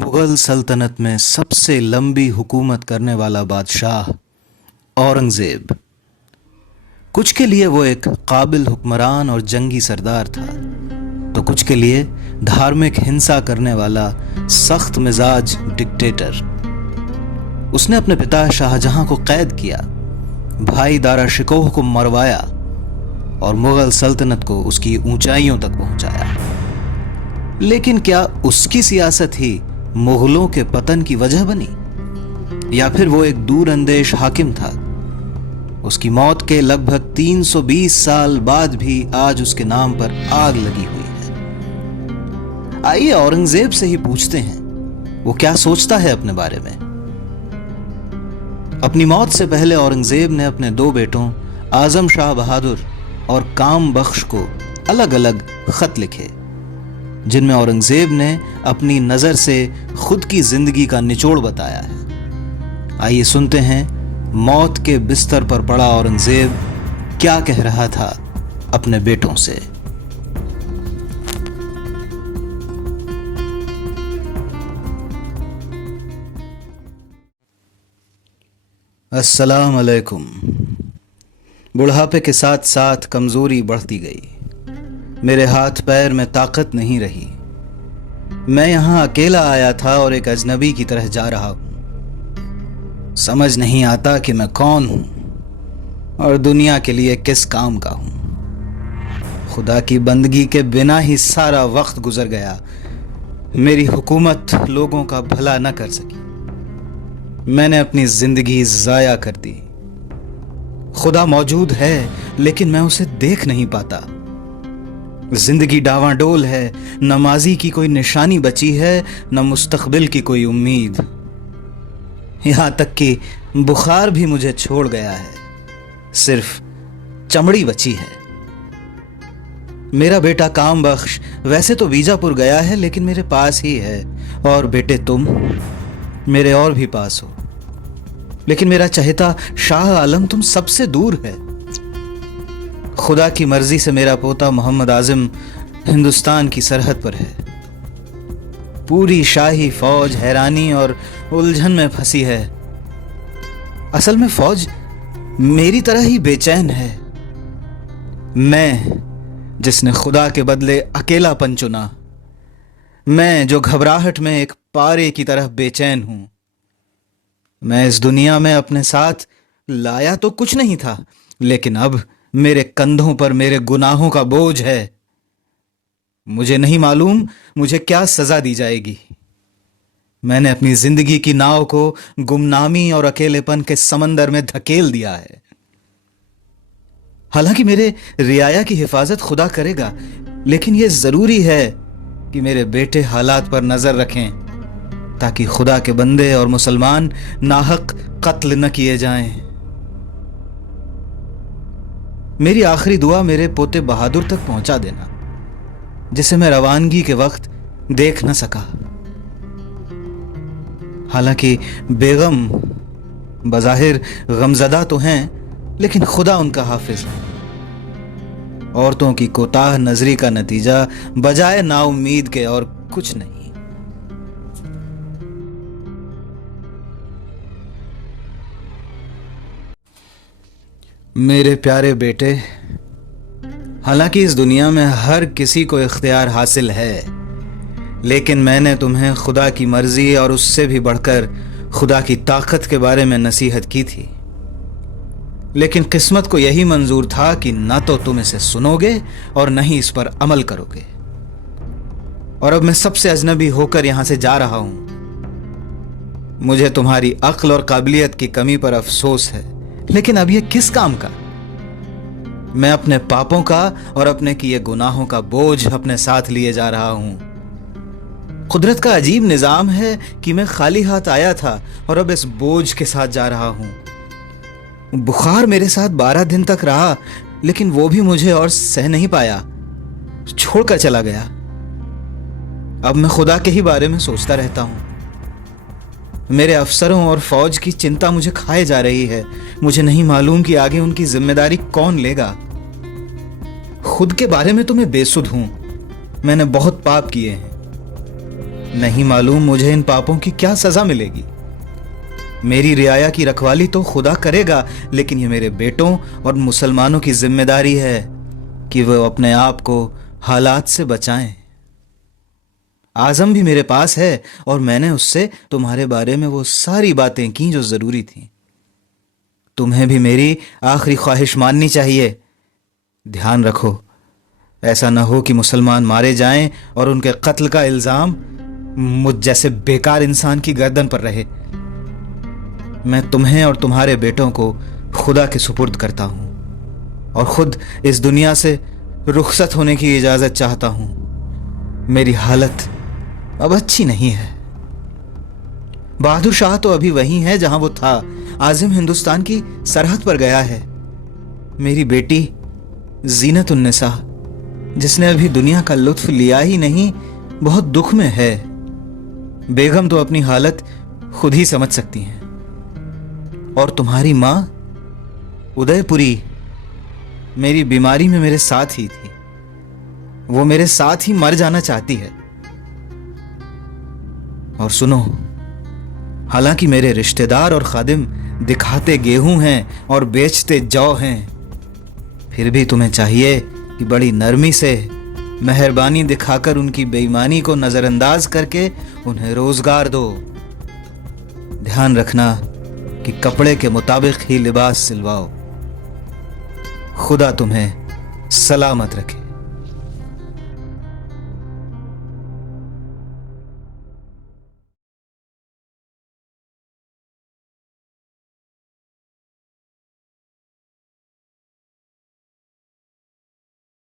मुगल सल्तनत में सबसे लंबी हुकूमत करने वाला बादशाह औरंगज़ेब। कुछ के लिए वो एक काबिल हुक्मरान और जंगी सरदार था, तो कुछ के लिए धार्मिक हिंसा करने वाला सख्त मिजाज डिक्टेटर। उसने अपने पिता शाहजहां को कैद किया, भाई दारा शिकोह को मरवाया और मुगल सल्तनत को उसकी ऊंचाइयों तक पहुंचाया। लेकिन क्या उसकी सियासत ही मुगलों के पतन की वजह बनी, या फिर वो एक दूरअंदेश हाकिम था? उसकी मौत के लगभग 320 साल बाद भी आज उसके नाम पर आग लगी हुई है। आइए औरंगजेब से ही पूछते हैं वो क्या सोचता है अपने बारे में। अपनी मौत से पहले औरंगजेब ने अपने दो बेटों आजम शाह बहादुर और काम बख्श को अलग अलग खत लिखे, जिनमें औरंगजेब ने अपनी नजर से खुद की जिंदगी का निचोड़ बताया है। आइए सुनते हैं मौत के बिस्तर पर पड़ा औरंगजेब क्या कह रहा था अपने बेटों से। अस्सलाम अलैकुम। बुढ़ापे के साथ साथ कमजोरी बढ़ती गई। मेरे हाथ पैर में ताकत नहीं रही। मैं यहां अकेला आया था और एक अजनबी की तरह जा रहा हूं। समझ नहीं आता कि मैं कौन हूं और दुनिया के लिए किस काम का हूं। खुदा की बंदगी के बिना ही सारा वक्त गुजर गया। मेरी हुकूमत लोगों का भला न कर सकी। मैंने अपनी जिंदगी जाया कर दी। खुदा मौजूद है, लेकिन मैं उसे देख नहीं पाता। जिंदगी डावाडोल है, न माजी की कोई निशानी बची है, न मुस्तकबिल की कोई उम्मीद। यहां तक कि बुखार भी मुझे छोड़ गया है, सिर्फ चमड़ी बची है। मेरा बेटा काम बख्श वैसे तो बीजापुर गया है, लेकिन मेरे पास ही है। और बेटे तुम मेरे और भी पास हो, लेकिन मेरा चहेता शाह आलम तुम सबसे दूर है। खुदा की मर्जी से मेरा पोता मोहम्मद आजिम हिंदुस्तान की सरहद पर है। पूरी शाही फौज हैरानी और उलझन में फंसी है। असल में फौज मेरी तरह ही बेचैन है। मैं जिसने खुदा के बदले अकेलापन चुना, मैं जो घबराहट में एक पारे की तरह बेचैन हूं। मैं इस दुनिया में अपने साथ लाया तो कुछ नहीं था, लेकिन अब मेरे कंधों पर मेरे गुनाहों का बोझ है। मुझे नहीं मालूम मुझे क्या सजा दी जाएगी। मैंने अपनी जिंदगी की नाव को गुमनामी और अकेलेपन के समंदर में धकेल दिया है। हालांकि मेरे रियाया की हिफाजत खुदा करेगा, लेकिन यह जरूरी है कि मेरे बेटे हालात पर नजर रखें, ताकि खुदा के बंदे और मुसलमान नाहक कत्ल न किए जाएं। मेरी आखिरी दुआ मेरे पोते बहादुर तक पहुंचा देना, जिसे मैं रवानगी के वक्त देख न सका। हालांकि बेगम बज़ाहिर गमजदा तो हैं, लेकिन खुदा उनका हाफिज है। औरतों की कोताह नजरी का नतीजा बजाय नाउम्मीद के और कुछ नहीं। मेरे प्यारे बेटे, हालांकि इस दुनिया में हर किसी को इख्तियार हासिल है, लेकिन मैंने तुम्हें खुदा की मर्जी और उससे भी बढ़कर खुदा की ताकत के बारे में नसीहत की थी। लेकिन किस्मत को यही मंजूर था कि न तो तुम इसे सुनोगे और न ही इस पर अमल करोगे। और अब मैं सबसे अजनबी होकर यहां से जा रहा हूं। मुझे तुम्हारी अक्ल और काबिलियत की कमी पर अफसोस है, लेकिन अब यह किस काम का? मैं अपने पापों का और अपने किए गुनाहों का बोझ अपने साथ लिए जा रहा हूं। कुदरत का अजीब निजाम है कि मैं खाली हाथ आया था और अब इस बोझ के साथ जा रहा हूं। बुखार मेरे साथ 12 दिन तक रहा, लेकिन वो भी मुझे और सह नहीं पाया, छोड़कर चला गया। अब मैं खुदा के ही बारे में सोचता रहता हूं। मेरे अफसरों और फौज की चिंता मुझे खाए जा रही है। मुझे नहीं मालूम कि आगे उनकी जिम्मेदारी कौन लेगा। खुद के बारे में तो मैं बेसुध हूं। मैंने बहुत पाप किए हैं। नहीं मालूम मुझे इन पापों की क्या सजा मिलेगी। मेरी रियाया की रखवाली तो खुदा करेगा, लेकिन ये मेरे बेटों और मुसलमानों की जिम्मेदारी है कि वो अपने आप को हालात से बचाएं। आजम भी मेरे पास है और मैंने उससे तुम्हारे बारे में वो सारी बातें की जो जरूरी थी। तुम्हें भी मेरी आखिरी ख्वाहिश माननी चाहिए। ध्यान रखो, ऐसा ना हो कि मुसलमान मारे जाएं और उनके कत्ल का इल्जाम मुझ जैसे बेकार इंसान की गर्दन पर रहे। मैं तुम्हें और तुम्हारे बेटों को खुदा के सुपुर्द करता हूं और खुद इस दुनिया से रुखसत होने की इजाजत चाहता हूं। मेरी हालत अब अच्छी नहीं है। बहादुर शाह तो अभी वहीं है जहां वो था। आजिम हिंदुस्तान की सरहद पर गया है। मेरी बेटी जीनत उन्निसा, जिसने अभी दुनिया का लुत्फ लिया ही नहीं, बहुत दुख में है। बेगम तो अपनी हालत खुद ही समझ सकती हैं। और तुम्हारी मां उदयपुरी मेरी बीमारी में मेरे साथ ही थी। वो मेरे साथ ही मर जाना चाहती है। और सुनो, हालांकि मेरे रिश्तेदार और खादिम दिखाते गेहूं हैं और बेचते जौ हैं, फिर भी तुम्हें चाहिए कि बड़ी नरमी से मेहरबानी दिखाकर उनकी बेईमानी को नजरअंदाज करके उन्हें रोजगार दो। ध्यान रखना कि कपड़े के मुताबिक ही लिबास सिलवाओ। खुदा तुम्हें सलामत रखे।